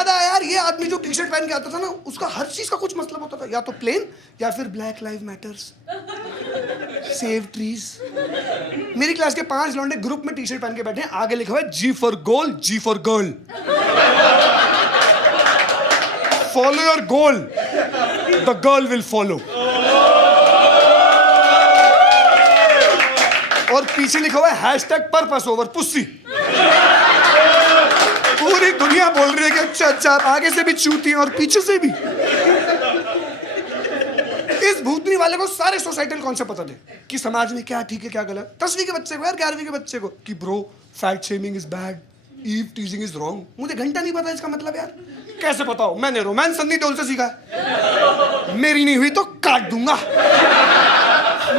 याद आया यार, ये आदमी जो टी शर्ट पहन के आता था ना, उसका हर चीज का कुछ मतलब होता था, या तो प्लेन या फिर black live matters, save trees. मेरी क्लास के 5 लौंडे ग्रुप में टी शर्ट पहन के बैठे हैं, आगे लिखा हुआ है G for goal, G for girl, follow your goal, the girl will follow. और पीछे लिखा हुआ है हैशटैग पर्पस ओवर पुस्सी। पूरी दुनिया बोल रही है कि अच्छा अच्छा, आगे से भी चूती और पीछे से भी। इस भूतनी वाले को सारे सोसाइटल कॉन्सेप्ट पता थे कि समाज में क्या ठीक है क्या गलत। 10वीं के बच्चे को यार, 11वीं के बच्चे को कि bro fat shaming is bad, eve teasing is wrong. मुझे घंटा नहीं पता इसका मतलब यार। कैसे बताओ? मैंने रोमांस सन्नी देओल से सीखा है। मेरी नहीं हुई तो काट दूंगा।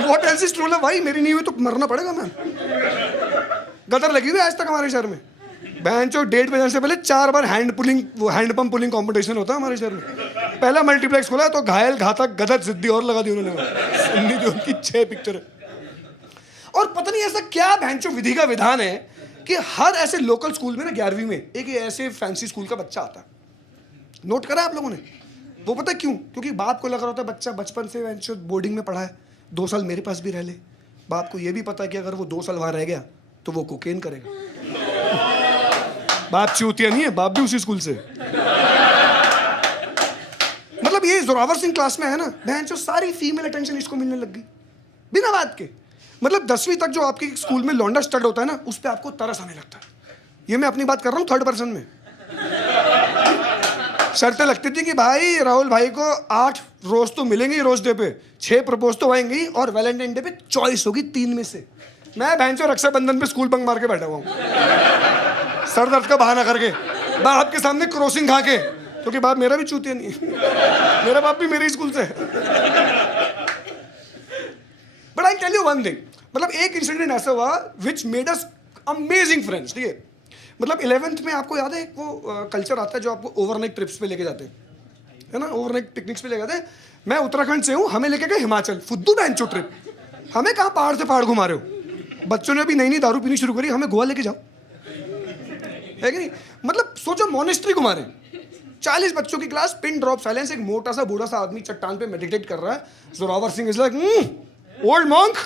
What else is true love भाई? मेरी नहीं हुई तो मरना पड़ेगा मैम। गदर लगी हुई आज तक हमारे शहर में। बैंचो डेट पे जाने से पहले 4 बार हैंड पंप पुलिंग कंपटीशन होता है हमारे शहर में। पहला मल्टीप्लेक्स खोला तो घायल, घातक, गदर, जिद्दी और लगा दी उन्होंने। सन्नी देओल की 6 पिक्चर है। और पता नहीं ऐसा क्या बैंचो विधि का विधान है कि हर ऐसे लोकल स्कूल में ना 11वीं में एक ऐसे फैंसी स्कूल का बच्चा आता है। नोट करा आप लोगों ने? वो पता क्यों? क्योंकि बाप को लग रहा होता है बच्चा बचपन से बैंचो बोर्डिंग में पढ़ा है, 2 साल मेरे पास भी रह ले। बाप को ये भी पता है कि अगर वो 2 साल वहां रह गया तो वो कोकेन करेगा। बाप चूतिया नहीं है, बाप भी उसी स्कूल से। मतलब ये जोरावर सिंह क्लास में है ना, बहन जो सारी फीमेल अटेंशन इसको मिलने लग गई बिना बात के। मतलब 10वीं तक जो आपके स्कूल में लौंडा स्टड होता है ना, उस पर आपको तरस आने लगता है। ये मैं अपनी बात कर रहा हूँ 3rd पर्सन में। शर्तें लगती थी कि भाई राहुल भाई को 8 रोज तो मिलेंगे ही रोज डे पे, 6 प्रपोज तो आएंगे ही, और वैलेंटाइन डे पे चॉइस होगी 3 में से। मैं भैंसो रक्षाबंधन पे स्कूल बंक मार के बैठा हुआ हूँ, सर दर्द का बहाना करके, बाप के सामने क्रॉसिंग खा के, क्योंकि बाप मेरा भी चूतिया नहीं है। मेरा बाप भी मेरे स्कूल से है। But I tell you one thing, मतलब एक इंसिडेंट ऐसा हुआ which made us amazing friends. ठीक है, मतलब 11th में आपको याद है एक वो कल्चर आता है जो आपको ओवरनाइट ट्रिप्स पे लेके जाते हैं, है ना, ओवरनाइट पिकनिक्स पे ले जाते हैं। मैं उत्तराखंड से हूँ, हमें लेके गए हिमाचल, फुद्दू बैंचो ट्रिप। हमें कहाँ पहाड़ से पहाड़ घुमा रहे हो? बच्चों ने अभी नई नई दारू पीनी शुरू करी, हमें गोवा लेके जाओ, है कि नहीं? मतलब सोचो मॉनेस्ट्री घुमा रहे, 40 बच्चों की क्लास, पिन ड्रॉप साइलेंस, एक मोटा सा बूढ़ा सा आदमी चट्टान पे मेडिटेट कर रहा है। Zorawar Singh is like old monk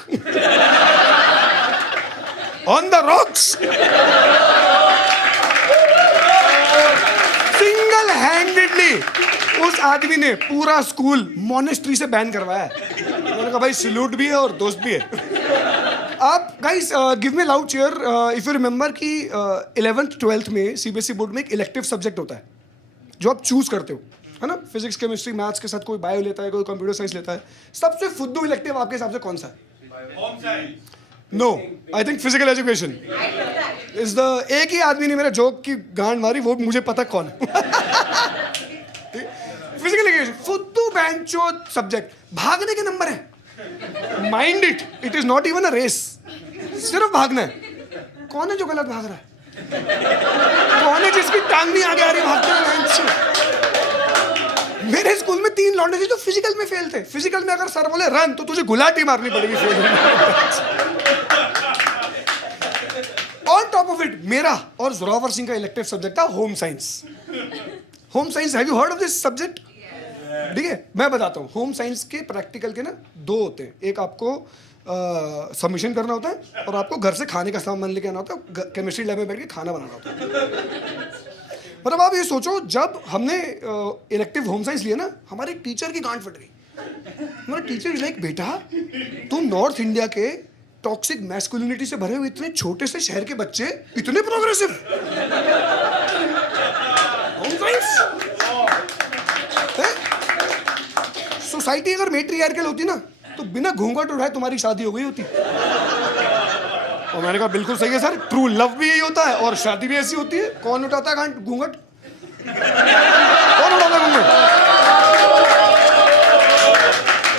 on the rocks. Single handedly उस आदमी ने पूरा स्कूल मॉनेस्ट्री से बैन करवाया है। मैंने कहा भाई सैल्यूट भी है और दोस्त भी है। आप guys give me loud chair if you remember कि 11th 12th में सीबीएसई बोर्ड में एक इलेक्टिव सब्जेक्ट होता है जो आप चूज करते हो, है ना? फिजिक्स, केमिस्ट्री, मैथ्स के साथ कोई बायो लेता है, कोई कंप्यूटर साइंस लेता है। सबसे फुद्दू इलेक्टिव आपके हिसाब से कौन सा है? No, I think physical education is the. एक ही आदमी ने मेरा जोक की गांड मारी, वो मुझे पता कौन है। फिजिकल एजुकेशन फुद्दू बैंचो सब्जेक्ट, भागने के नंबर है। Mind it is not even a race, सिर्फ भागना है। कौन है जो गलत भाग रहा है? कौन है जिसकी टांग नहीं आगे आ रही भागते हुए? मेरे स्कूल में 3 लौंडे थे जो फिजिकल में फेल थे। फिजिकल में अगर सर बोले रन तो तुझे गुलाटी मारनी पड़ेगी फेल होने। ऑन टॉप ऑफ इट मेरा और जोरावर सिंह का इलेक्टिव सब्जेक्ट था home science. Home science, have you heard of this subject? ठीक है, मैं बताता हूँ। होम साइंस के प्रैक्टिकल के ना 2 होते हैं। एक आपको सबमिशन करना होता है और आपको घर से खाने का सामान लेके आना होता है, केमिस्ट्री लैब में बैठ के खाना बनाना होता है। मतलब आप ये सोचो, जब हमने इलेक्टिव होम साइंस लिया ना, हमारे टीचर की गांड फट गई। हमारा टीचर इज लाइक, बेटा तुम नॉर्थ इंडिया के टॉक्सिक मैस्कुलिनिटी से भरे हुए इतने छोटे से शहर के बच्चे इतने प्रोग्रेसिव। होम साइंस सोसाइटी अगर मैट्रियार्कल होती ना तो बिना घूंघट उठाए तुम्हारी शादी हो गई होती। और मैंने कहा बिल्कुल सही है सर, ट्रू लव भी यही होता है और शादी भी ऐसी होती है। कौन उठाता है घूंघट? कौन उठाता है घूंघट?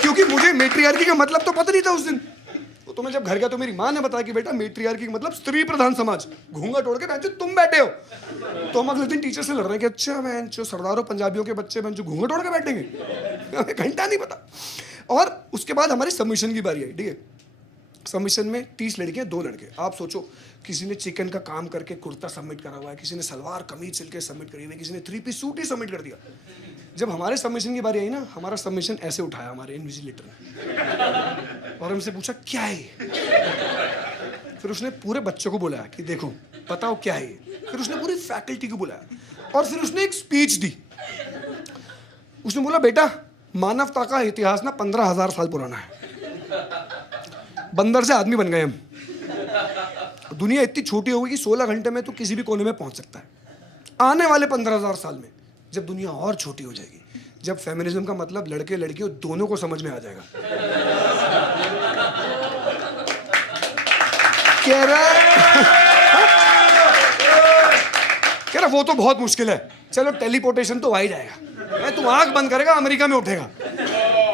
क्योंकि मुझे मैट्रियार्की का मतलब तो पता नहीं था उस दिन। तो मैं जब घर गया तो मेरी माँ ने बताया कि बेटा मैट्रियार्की का मतलब स्त्री प्रधान समाज। घूंघट ओढ़ के बहन तुम बैठे हो। तो हम अगले दिन टीचर से लड़ रहे हैं कि अच्छा बहन जो सरदारों पंजाबियों के बच्चे बहन जो घूंघट ओढ़ के बैठेंगे, हमें घंटा नहीं पता। और उसके बाद हमारी सबमिशन की बारी आई। ठीक है, सबमिशन में 30 लड़कियां 2 लड़के। आप सोचो, किसी ने चिकन का काम करके कुर्ता सबमिट करा हुआ है, किसी ने सलवार कमीज सिल के सबमिट करी हुई है, किसी ने 3 पीस सूट ही सबमिट कर दिया। जब हमारे सबमिशन की बारी आई ना, हमारा सबमिशन ऐसे उठाया हमारे इन्विजिलेटर ने और हमसे पूछा क्या है ये? फिर उसने पूरे बच्चों को बुलाया कि देखो बताओ क्या है ये। फिर उसने पूरी फैकल्टी को बुलाया और फिर उसने एक स्पीच दी। उसने बोला बेटा, मानवता का इतिहास ना 15,000 साल पुराना है। बंदर से आदमी बन गए हम। दुनिया इतनी छोटी हो गई कि 16 घंटे में तो किसी भी कोने में पहुंच सकता है। आने वाले 15,000 साल में जब दुनिया और छोटी हो जाएगी, जब फेमिनिज्म का मतलब लड़के लड़कियों दोनों को समझ में आ जाएगा। कह रहा वो तो बहुत मुश्किल है। चलो टेलीपोर्टेशन तो आ ही जाएगा, तू आंख बंद करेगा अमेरिका में उठेगा।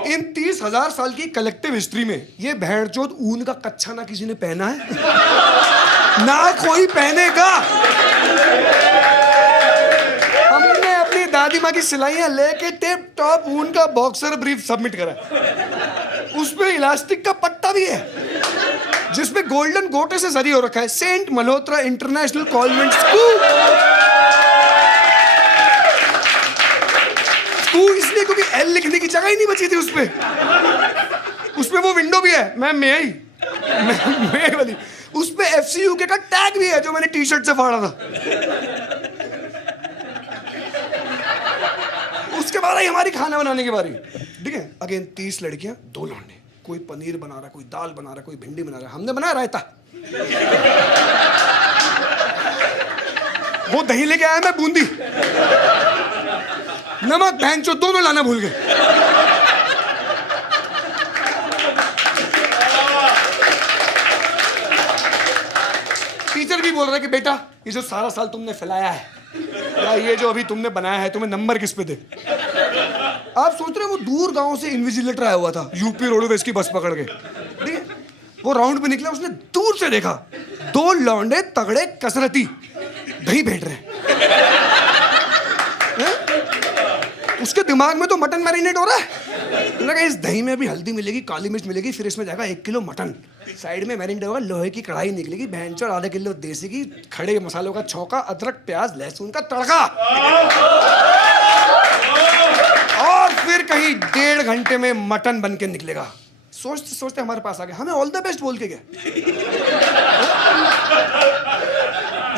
इन 30,000 साल की कलेक्टिव हिस्ट्री में ये भेड़चोद ऊन का कच्छा ना किसी ने पहना है ना कोई पहनेगा। हमने अपनी दादी माँ की सिलाइयां लेके टिप टॉप ऊन का बॉक्सर ब्रीफ सबमिट करा। उसमें इलास्टिक का पट्टा भी है जिसमें गोल्डन गोटे से जरी हो रखा है, Saint Malhotra International Convent School. इसलिए क्योंकि एल लिखने की जगह ही नहीं बची थी उसपे वो विंडो भी है, मैम मैं आई वाली। उसपे FCUK का टैग भी है जो मैंने टी शर्ट से फाड़ा था। उसके बाद आई हमारी खाना बनाने की बारी। ठीक है, अगेन 30 लड़कियां 2 लौंडे। कोई पनीर बना रहा, कोई दाल बना रहा, कोई भिंडी बना रहा। हमने बनाया रायता। वो दही लेके आया, मैं बूंदी। नमक भैंचो दोनों लाना भूल गए। टीचर भी बोल रहा है कि बेटा ये जो सारा साल तुमने फैलाया है या ये जो अभी तुमने बनाया है, तुम्हें नंबर किस पे दे। आप सोच रहे हो वो दूर गांव से इन्विजिलेटर आया हुआ था यूपी रोडवेज की बस पकड़ के। ठीक है, वो राउंड पे निकला, उसने दूर से देखा 2 लौंडे तगड़े कसरती दही भेंट रहे। उसके दिमाग में तो मटन मैरिनेट हो रहा है। लगा इस दही में भी हल्दी मिलेगी, काली मिर्च मिलेगी, फिर इसमें जाएगा 1 किलो मटन, साइड में मैरिनेट होगा, लोहे की कढ़ाई निकलेगी, भैंचोद आधा किलो देसी की, खड़े मसालों का छौंका, अदरक प्याज लहसुन का तड़का, और फिर कहीं 1.5 घंटे में मटन बन के निकलेगा। सोचते सोचते हमारे पास आ गया, हमें ऑल द बेस्ट बोल के गया।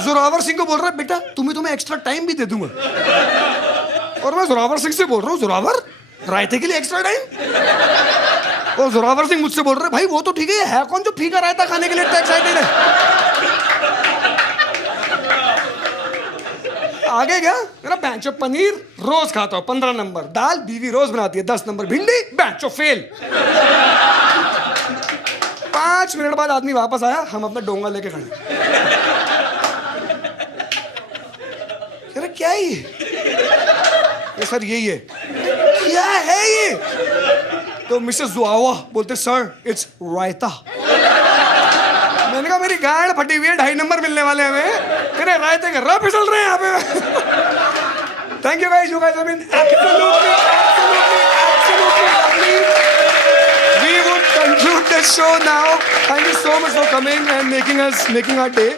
जोरावर सिंह को बोल रहा है बेटा तुम्हें एक्स्ट्रा टाइम भी दे दूंगा। और मैं जोरावर सिंह से बोल रहा हूँ, जोरावर रायते के लिए एक्स्ट्रा टाइम। और जोरावर सिंह मुझसे बोल रहे भाई वो तो ठीक है कौन जो फीका रायता खाने के लिए इतना एक्साइटेड है। आगे गया, मेरा बैंचो पनीर रोज खाता हूँ 15 नंबर, दाल बीवी रोज बनाती है 10 नंबर, भिंडी बैंचो फेल। 5 मिनट बाद आदमी वापस आया, हम अपना डोंगा लेके खड़े। अरे क्या है ये सर यही है। क्या है ये? तो मिसेस जुआवा बोलते सर इट्स रायता। मैंने कहा मेरी गाड़ फटी हुई है, 2.5 नंबर मिलने वाले हमें, तेरे रायते के रह फिसल रहे हैं यहाँ पे। Thank you guys, you guys have been absolutely lovely. We would conclude this show now. Thank you so much for coming and making our day.